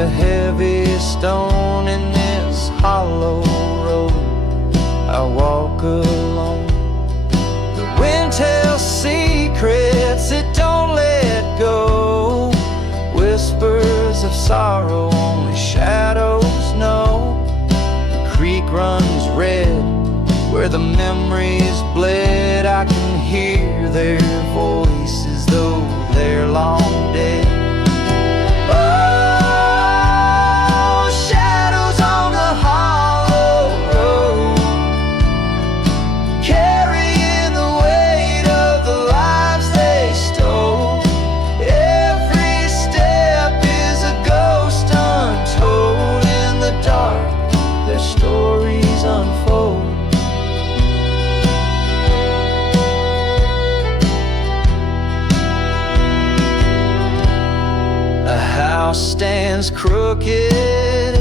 a heavy stone in this hollow road I walk alone. The wind tells secrets it don't let go, whispers of sorrow only shadows know. The creek runs red where the memories bled. I can hear their voices though they're long dead. Stands crooked,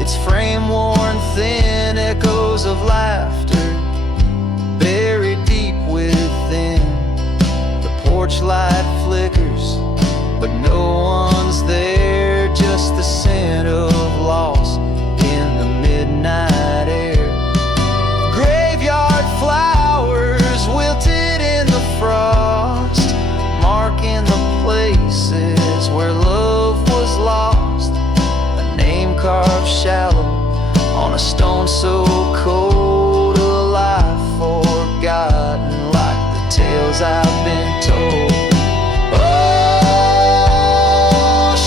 its frame worn thin, echoes of laughter buried deep within. The porch light flickers, but no one's there, just the scent of loss in the midnight air. Graveyard flowers wilted in the frost, marking the places where love was lost. A name carved shallow on a stone so cold, a life forgotten like the tales I've been told. Oh,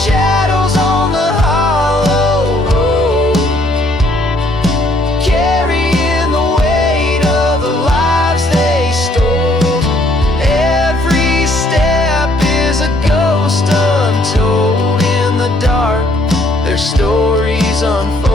shadows on the hollow road, carrying the weight of the lives they stole. Every step is a ghost untold. In the dark, their stories unfold.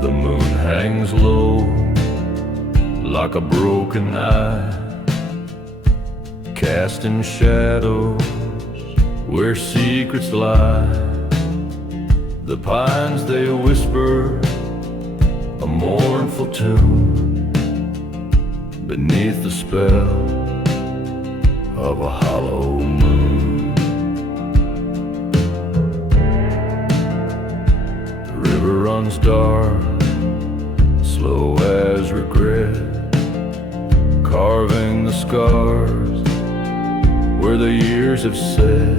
The moon hangs low like a broken eye, casting shadows where secrets lie. The pines, they whisper a mournful tune beneath the spell of a hollow moon. The river runs dark, slow as regret, carving the scars where the years have set.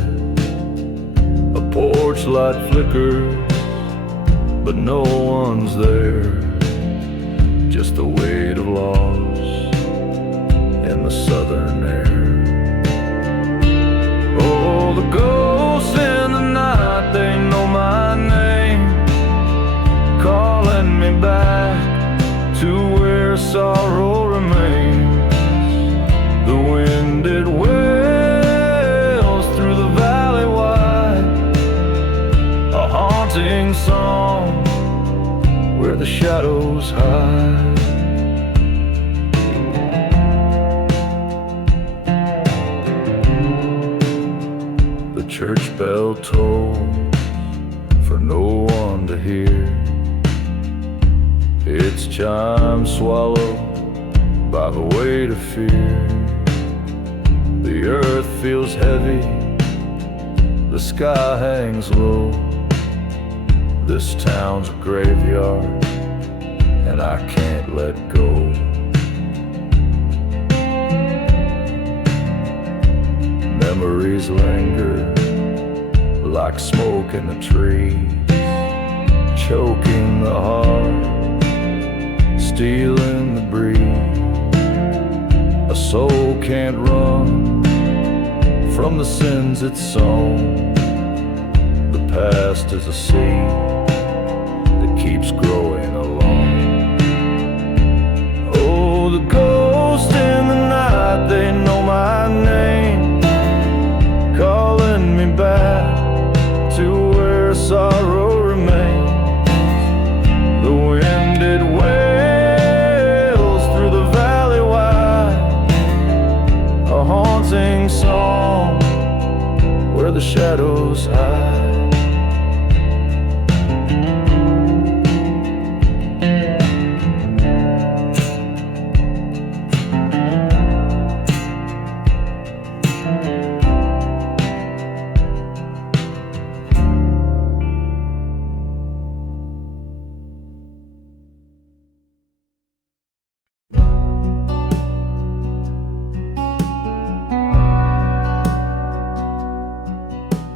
A porch light flickers, but no one's there, just the weight of loss in the southern air. Oh, the ghosts in the night, they know my name, calling me back to where sorrow remains. The wind, it wails through the valley wide, a haunting song where the shadows hide. The church bell tolls for no one to hear, its chime swallowed by the weight of fear. The earth feels heavy, the sky hangs low. This town's a graveyard, and I can't let go. Memories linger like smoke in the trees, choking the heart, stealing the breeze. A soul can't run from the sins it's sown. The past is a seed that keeps growing alone. Oh, the ghosts in the night, they know my name, calling me back to where sorrow remains. The wind, it wails through the valley wide, a haunting song where the shadows hide.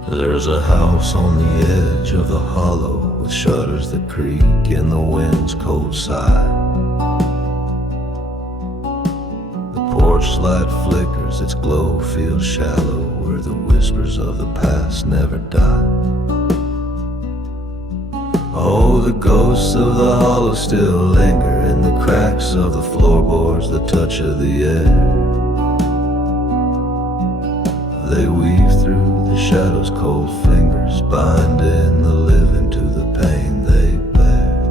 There's a house on the edge of the hollow with shutters that creak in the wind's cold sigh. The porch light flickers, its glow feels shallow, where the whispers of the past never die. Oh, the ghosts of the hollow still linger in the cracks of the floorboards, the touch of the air. They weave through the shadows, cold fingers binding the living to the pain they bear.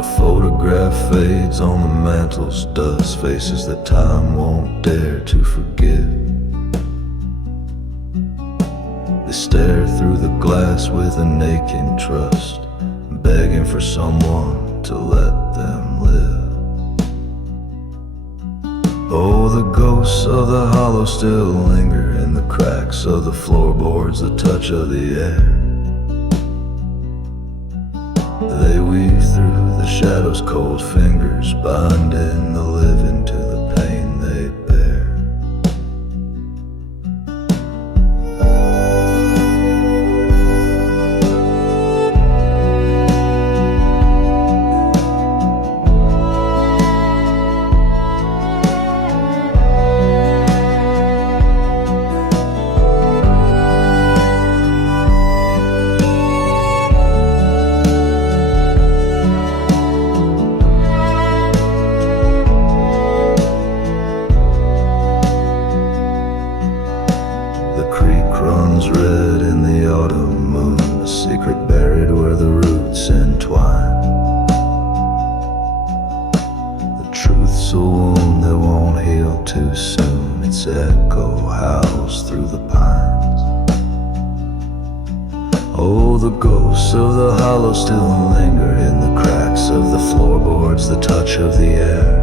A photograph fades on the mantel's dust, faces that time won't dare to forgive. They stare through the glass with an aching trust, begging for someone to let them live. Oh, the ghosts of the hollow still linger in the cracks of the floorboards, the touch of the air. They weave through the shadows, cold fingers binding the living to the pain they bear. Red in the autumn moon, a secret buried where the roots entwine. The truth's a wound that won't heal too soon, its echo howls through the pines. Oh, the ghosts of the hollow still linger in the cracks of the floorboards, the touch of the air.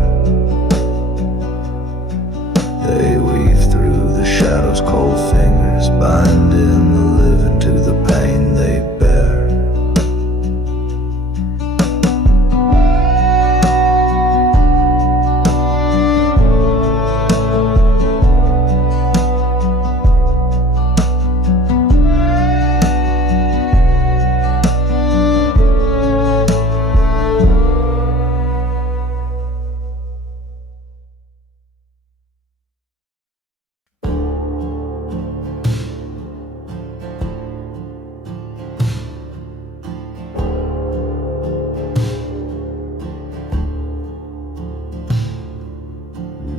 They weave through the shadows, cold fingers binding the living to the pain they bear.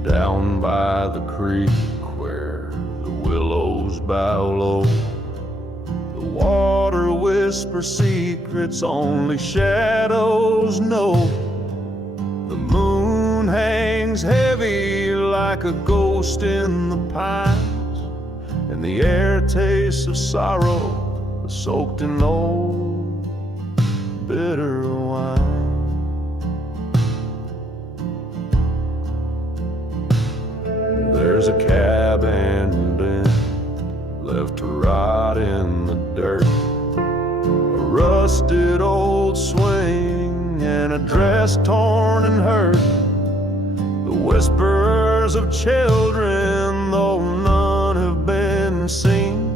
Down by the creek where the willows bow low, the water whispers secrets only shadows know. The moon hangs heavy like a ghost in the pines, and the air tastes of sorrow soaked in old bitter wine. There's a cabin left to rot in the dirt, a rusted old swing and a dress torn and hurt. The whisperer prayers of children, though none have been seen.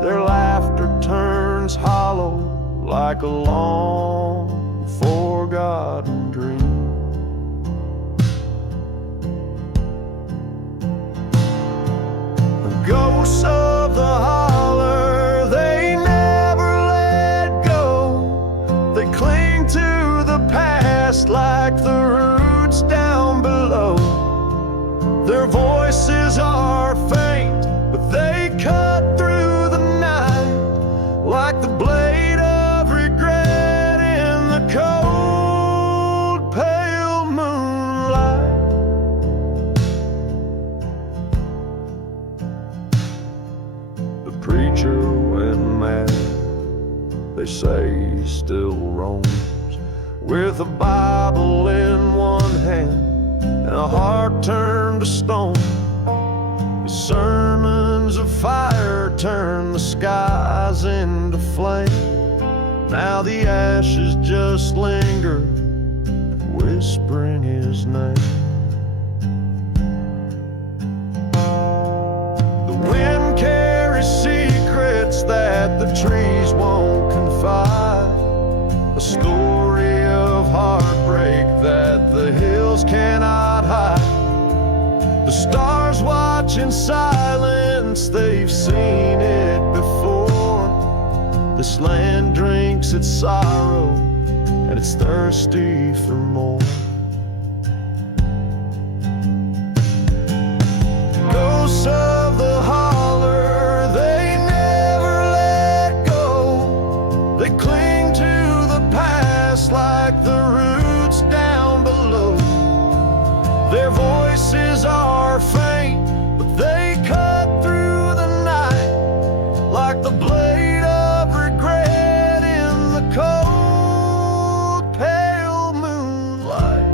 Their laughter turns hollow like a long forgotten dream. The ghosts of the holler, they never let go. They cling to the past like the roots down below. Their voices are faint, but they cut through the night like the blade of regret in the cold, pale moonlight. The preacher went mad, they say he still roams, with a Bible in one hand and a heart turned to stone. His sermons of fire turn the skies into flame. Now the ashes just linger, whispering his name. The wind carries secrets that the trees won't confide, a story of heartbreak that the hills cannot hide. The stars watch in silence, they've seen it before. This land drinks its sorrow, and it's thirsty for more. Ghosts of the holler, they never let go. They cling to the past like the roots down below. Their voices are faint, but they cut through the night like the blade of regret in the cold, pale moonlight.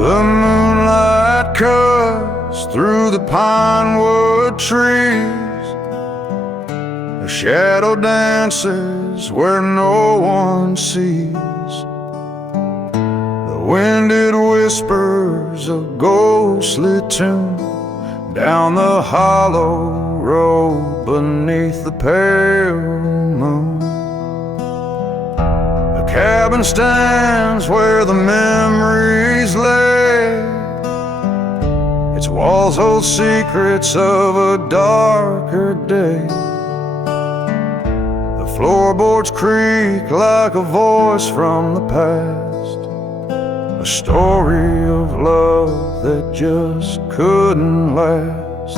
The moonlight cuts through the pinewood trees. A shadow dances where no one sees. The wind, it whispers a ghostly tune down the hollow road beneath the pale moon. The cabin stands where the memories lay. Its walls hold secrets of a darker day. The floorboards creak like a voice from the past, a story of love that just couldn't last.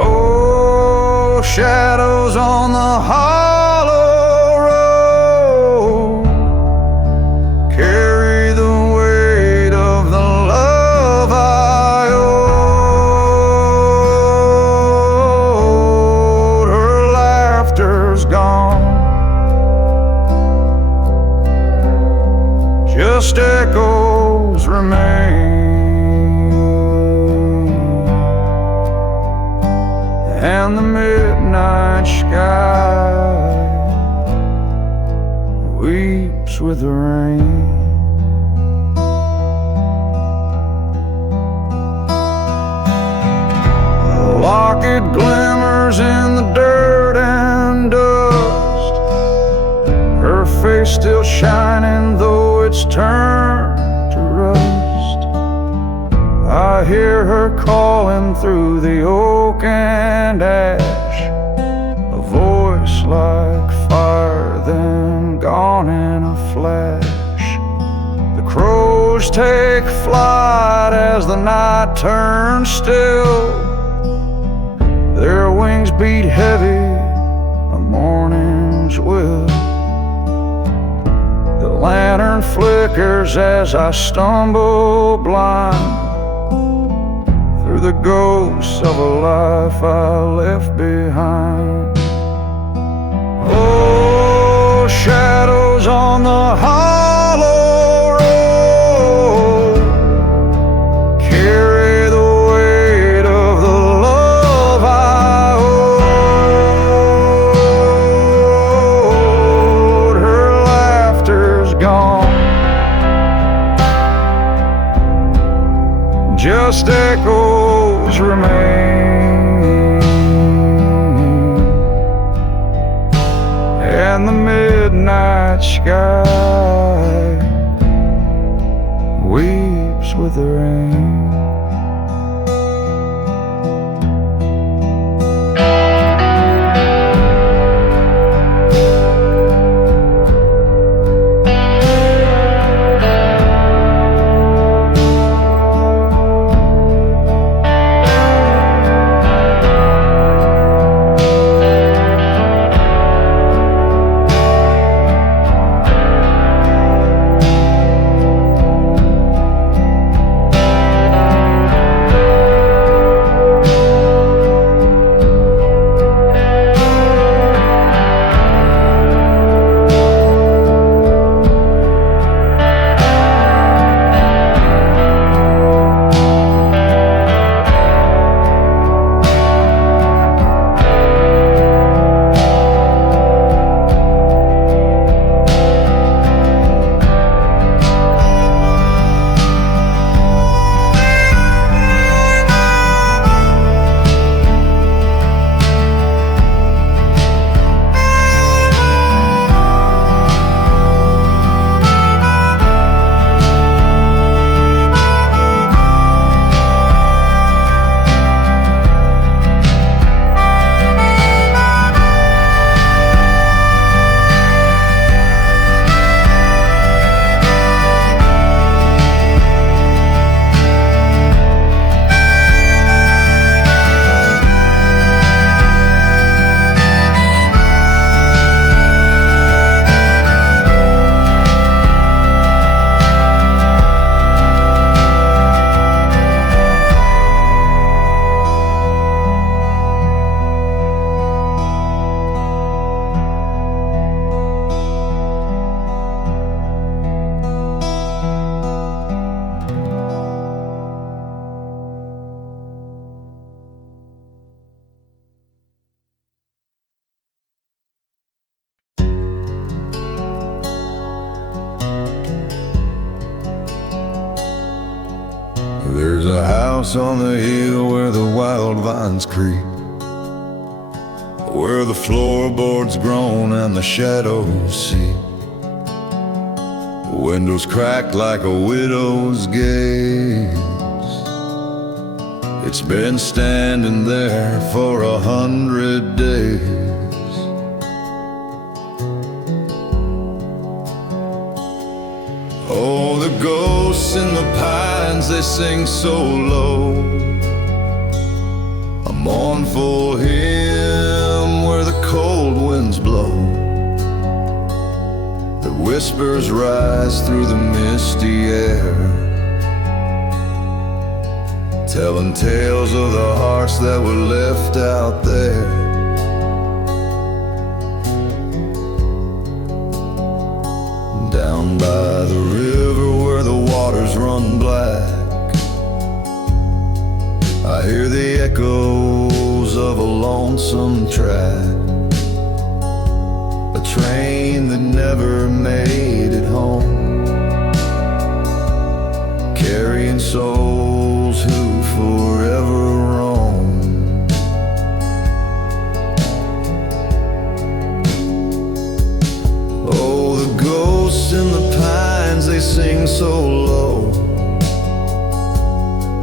Oh, shadows on the hollow road carry the weight of the love I owed. Her laughter's gone, just echoes remain, and the midnight sky weeps with the rain. The locket glimmers in the dirt and dust, her face still shining though it's turned to rust. I hear her calling through the oak and ash, a voice like fire then gone in a flash. The crows take flight as the night turns still. Their wings beat heavy, a morning's will. The lantern flickers as I stumble blind, through the ghosts of a life I left behind. Oh, shadows on the hollow road carry the weight of the love I owed. Her laughter's gone, just echoes remain, and the midnight sky weeps with the rain. There's a house on the hill where the wild vines creep, where the floorboards groan and the shadows seep. Windows cracked like a widow's gaze. It's been standing there for 100 days. Oh, the ghosts in the pines, they sing so low, a mournful hymn where the cold winds blow. The whispers rise through the misty air, telling tales of the hearts that were left out there. Down by the river where the waters run black, I hear the echoes of a lonesome track, a train that never made it home, carrying souls who forever roam. Oh, the ghosts in the pines, they sing so low,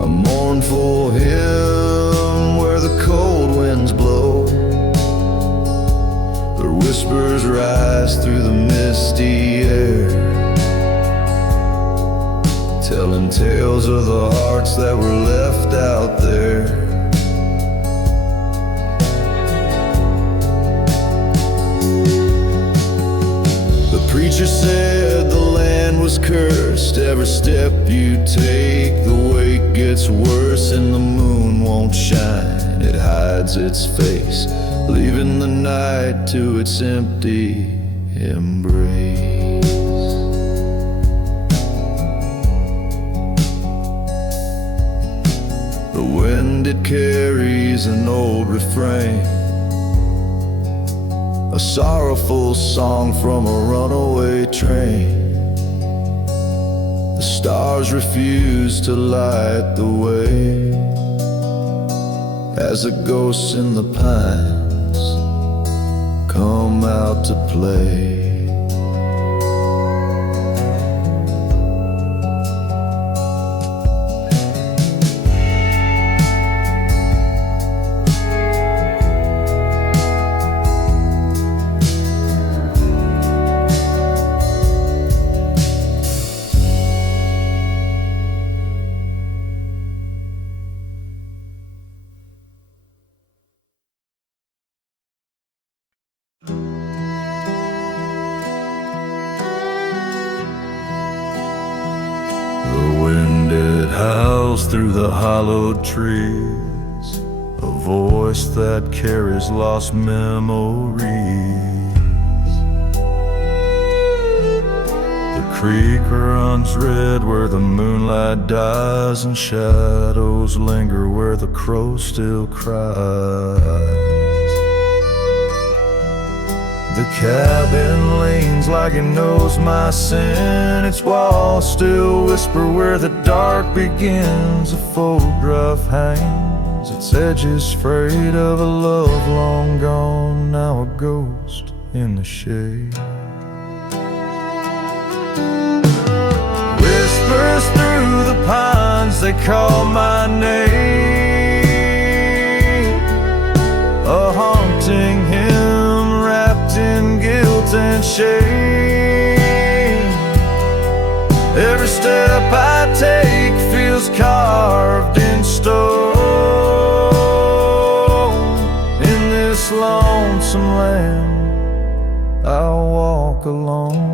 a mournful hymn where the cold winds blow. Their whispers rise through the misty air, telling tales of the hearts that were left out there. The preacher said the land was cursed. Every step you take, the weight gets worse, and the moon won't shine. It hides its face, leaving the night to its empty embrace. The wind, it carries an old refrain, a sorrowful song from a runaway train. The stars refuse to light the way as the ghosts in the pines come out to play. The wind, it howls through the hollowed trees, a voice that carries lost memories. The creek runs red where the moonlight dies, and shadows linger where the crow still cries. The cabin leans like it knows my sin. Its walls still whisper where the dark begins. A photograph hangs, its edges frayed, of a love long gone, now a ghost in the shade. Whispers through the pines, they call my name, a haunting hymn wrapped in guilt and shame. Every step I take feels carved in stone. In this lonesome land, I'll walk alone.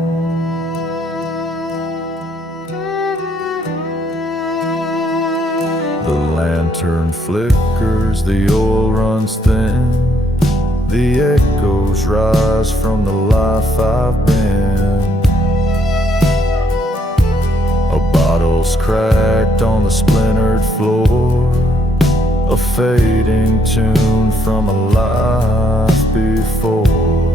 The lantern flickers, the oil runs thin, the echoes rise from the life I've been. A bottle's cracked on the splintered floor, a fading tune from a life before.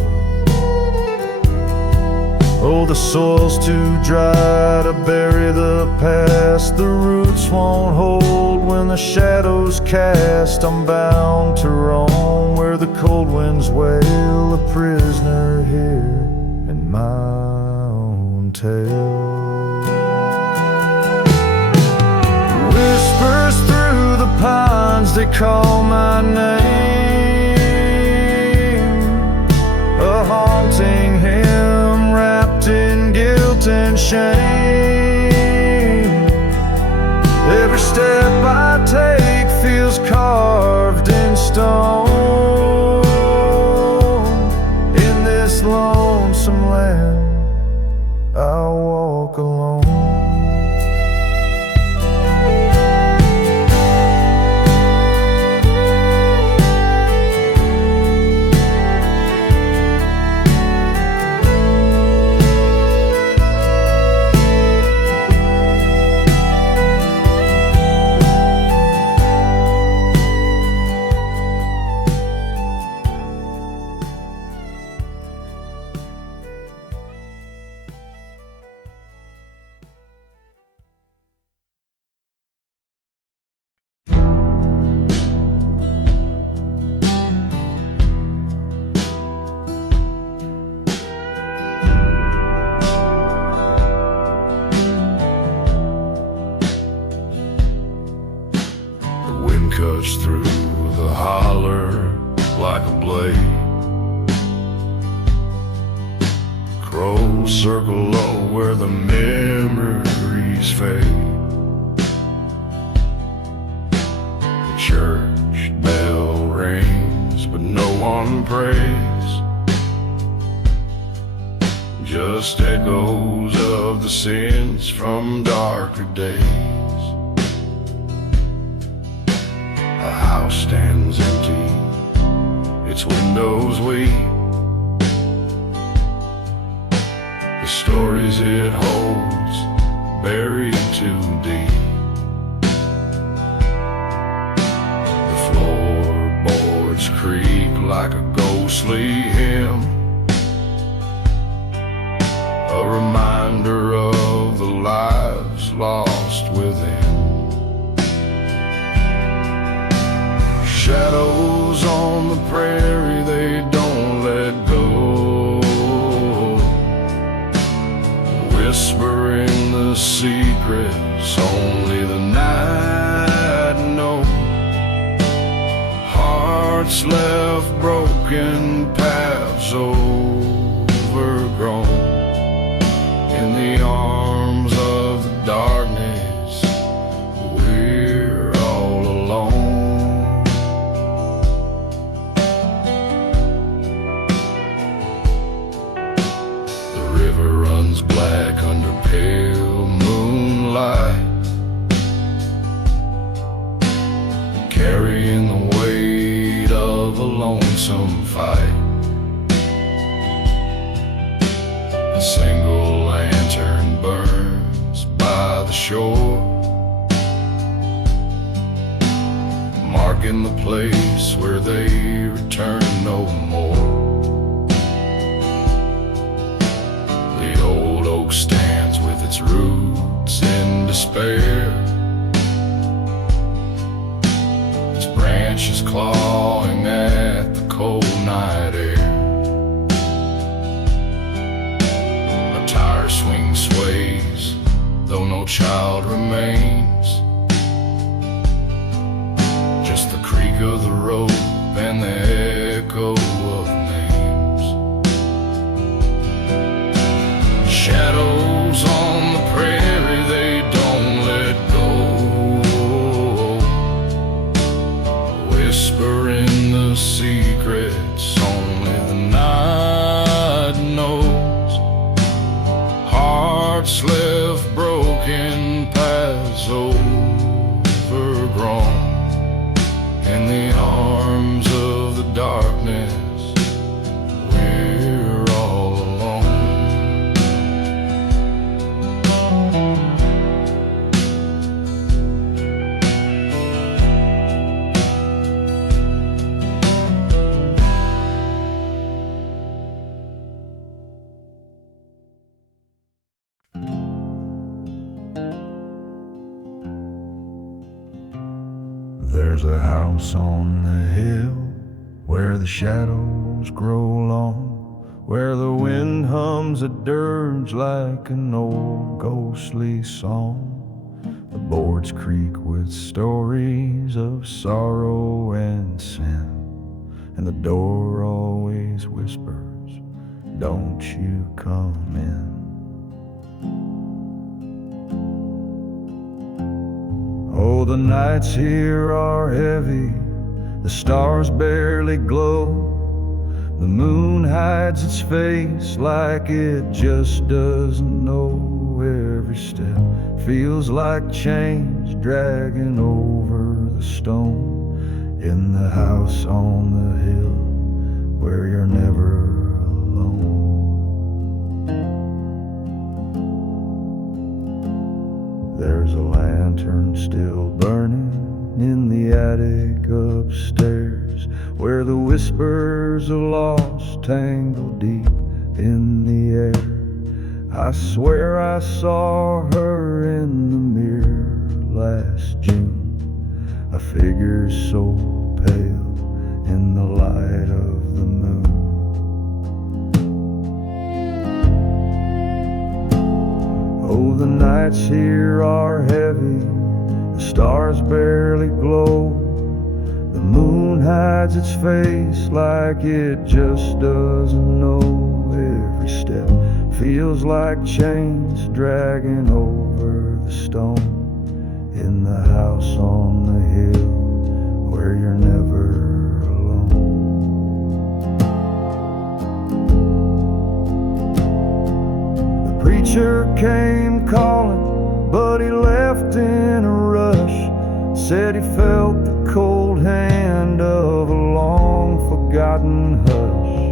Oh, the soil's too dry to bury the past. The roots won't hold when the shadows cast. I'm bound to roam where the cold winds wail, a prisoner here in my own tale. Whispers through the pines, they call my name, a haunting hymn wrapped in guilt and shame. Every step I take feels carved in stone. In this lonesome land, I'll walk alone. Cuts through the holler like a blade. Crows circle low where the memories fade. The church bell rings, but no one prays. just echoes of the sins from darker days. A house stands empty, its windows weep. The stories it holds buried too deep. The floorboards creak like a ghostly hymn, a reminder of the lives lost within. Shadows on the prairie, they don't let go, whispering the secrets only the night knows. Hearts left broken, paths overgrown. In the arms of the darkness, we're all alone. The river runs black under pale moonlight, carrying the weight of a lonesome fight. A single lantern burns by the shore, marking the place where they return no more. The old oak stands with its roots in despair, its branches clawing at the cold night air. Swing sways, though no child remains, just the creak of the rope and the echo of names. Shadows on the prairie, they don't let go, whispering the secrets only the night knows. Hearts left broken, paths overgrown. In the arms of the darkness, we're all alone. There's a house on the hill where the shadows grow long, where the wind hums a dirge like an old ghostly song. The boards creak with stories of sorrow and sin, and the door always whispers, "Don't you come in." Oh, the nights here are heavy, the stars barely glow. The moon hides its face like it just doesn't know. Every step feels like chains dragging over the stone. In the house on the hill where you're never alone. There's a lantern still burning in the attic upstairs, where the whispers of lost tangle deep in the air. I swear I saw her in the mirror last June, a figure so pale in the light of the moon. Oh, the nights here are heavy, the stars barely glow. The moon hides its face like it just doesn't know. Every step feels like chains dragging over the stone. In the house on the hill where you're never alone. Preacher came calling, but he left in a rush. Said he felt the cold hand of a long-forgotten hush.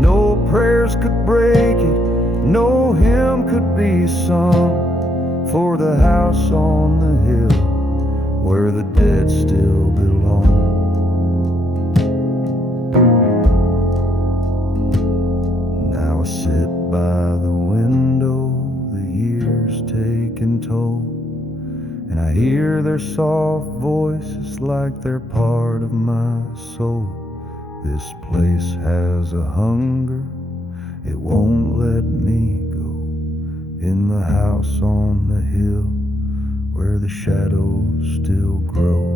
No prayers could break it, no hymn could be sung for the house on the hill where the dead still belong. Now I sit by the window, the years taking toll, and I hear their soft voices like they're part of my soul. This place has a hunger, it won't let me go. In the house on the hill where the shadows still grow.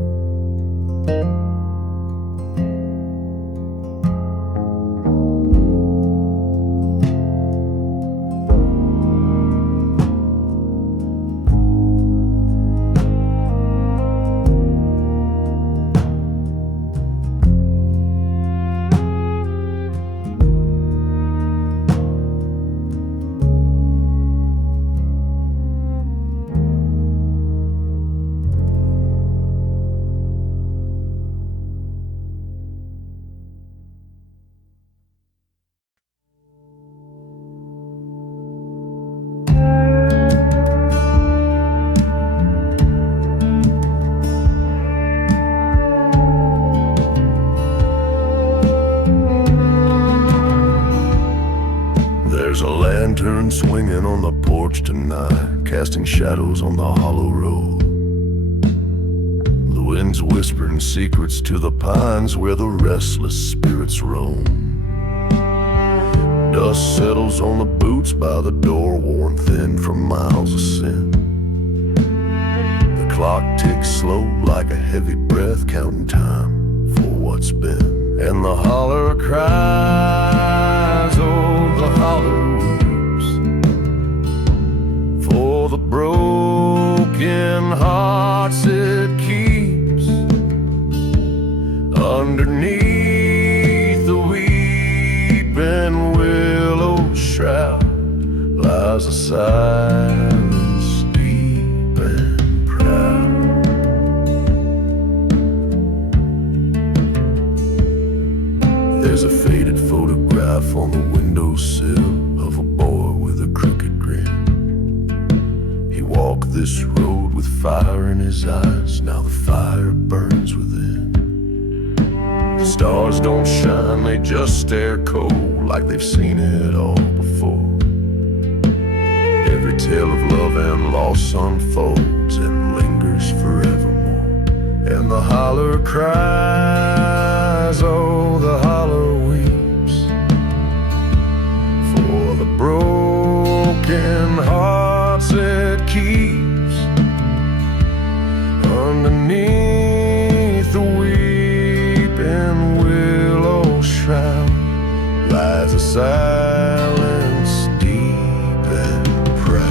There's a lantern swinging on the porch tonight, casting shadows on the hollow road. The wind's whispering secrets to the pines where the restless spirits roam. Dust settles on the boots by the door, worn thin from miles of sin. The clock ticks slow like a heavy breath, counting time for what's been. And the holler cries, oh, the holler weeps for the broken hearts it keeps. Underneath the weeping willow shroud lies a silence deep and proud. There's a faded photograph on the windowsill of a boy with a crooked grin. He walked this road with fire in his eyes, now the fire burns within. The stars don't shine, they just stare cold like they've seen it all before. Every tale of love and loss unfolds and lingers forevermore. And the holler cries, oh, the holler weeps for the broken hearts it keeps. Underneath the weeping willow shroud lies a silence deep and proud.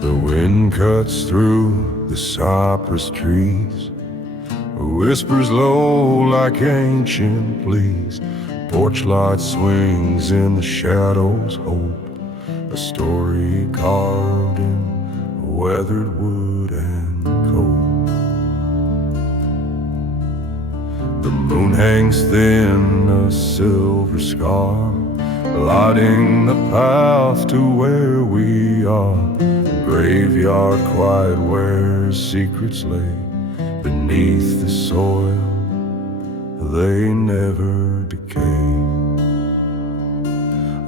The wind cuts through the cypress trees, whispers low like ancient pleas. Porch light swings in the shadows, hope, a story carved in weathered wood and coal. The moon hangs thin, a silver scar, lighting the path to where we are. Graveyard quiet where secrets lay, beneath the soil, they never decay.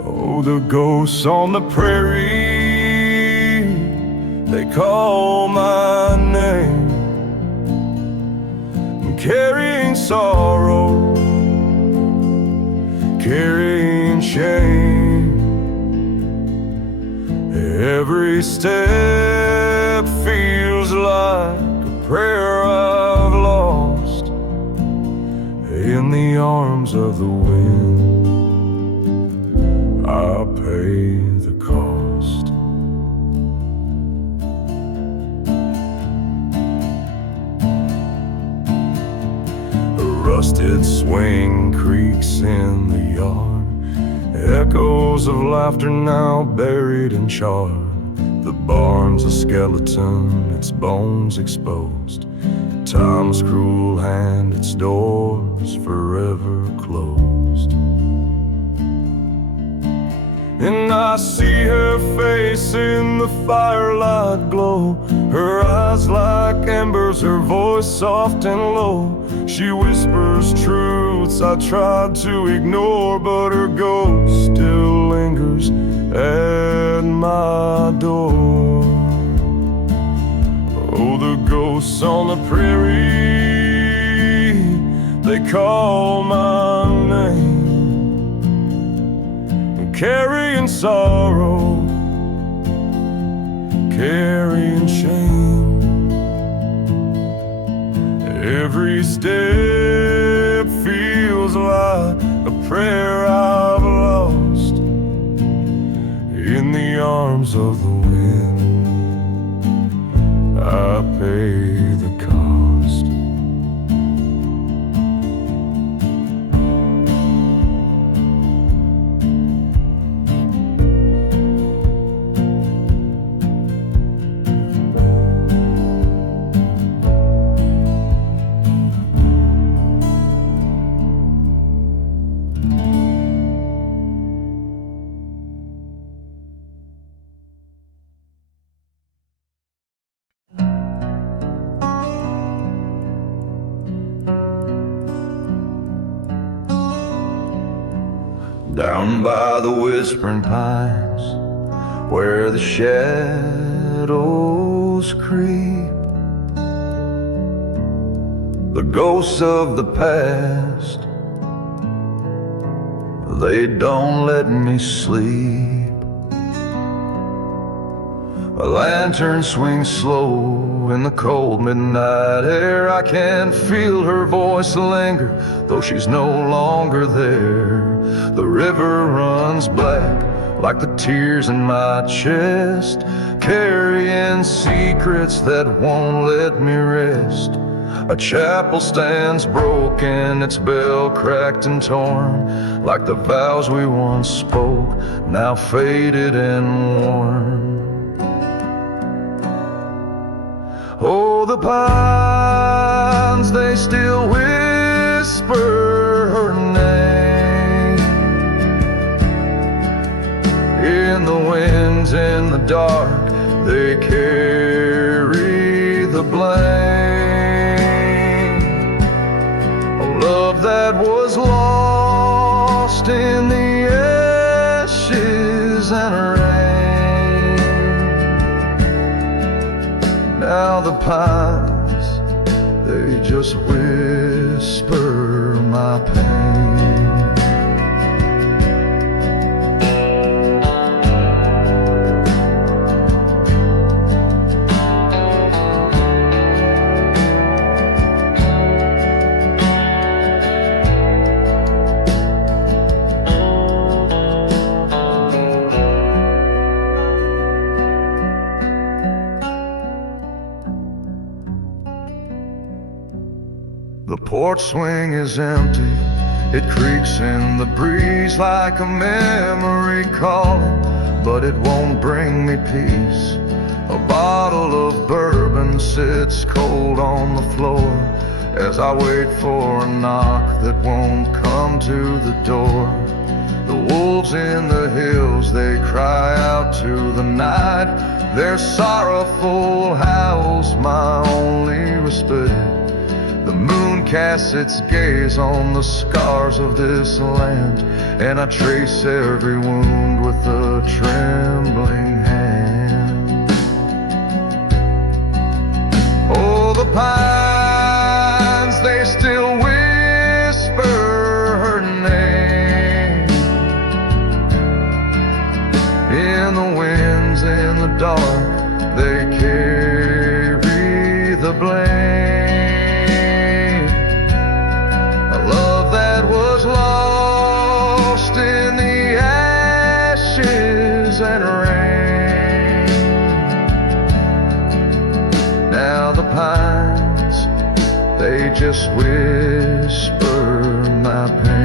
Oh, the ghosts on the prairie, they call my name, carrying sorrow, carrying shame. Every step feels like a prayer I've lost in the arms of the wind. I'll pay the cost. A rusted swing creaks in the yard, echoes of laughter now buried in char. The barn's a skeleton, its bones exposed. Time's cruel hand, its doors forever closed. And I see her face in the firelight glow, her eyes like embers, her voice soft and low. She whispers truths I tried to ignore, but her ghost still lingers at my door. Oh, the ghosts on the prairie, they call my name, carrying sorrow, carrying shame. Every step feels like a prayer I've lost in the arms of the wind. I pay the cost. Down by the whispering pines, where the shadows creep, the ghosts of the past, they don't let me sleep. A lantern swings slow in the cold midnight air. I can feel her voice linger, though she's no longer there. The river runs black like the tears in my chest, carrying secrets that won't let me rest. A chapel stands broken, its bell cracked and torn, like the vows we once spoke, now faded and worn. Oh, the pines, they still whisper her name. In the winds, in the dark, they carry the blame. A love that was lost in the ashes and rain. Now the pines, they just whisper my pain. The porch swing is empty, it creaks in the breeze like a memory calling, but it won't bring me peace. A bottle of bourbon sits cold on the floor as I wait for a knock that won't come to the door. The wolves in the hills, they cry out to the night, their sorrowful howls my only respect. casts its gaze on the scars of this land, and I trace every wound with a trembling hand. Oh, the pines, they still whisper her name. In the winds, in the dark, they carry the blame. A love that was lost in the ashes and rain. Now the pines, they just whisper my pain.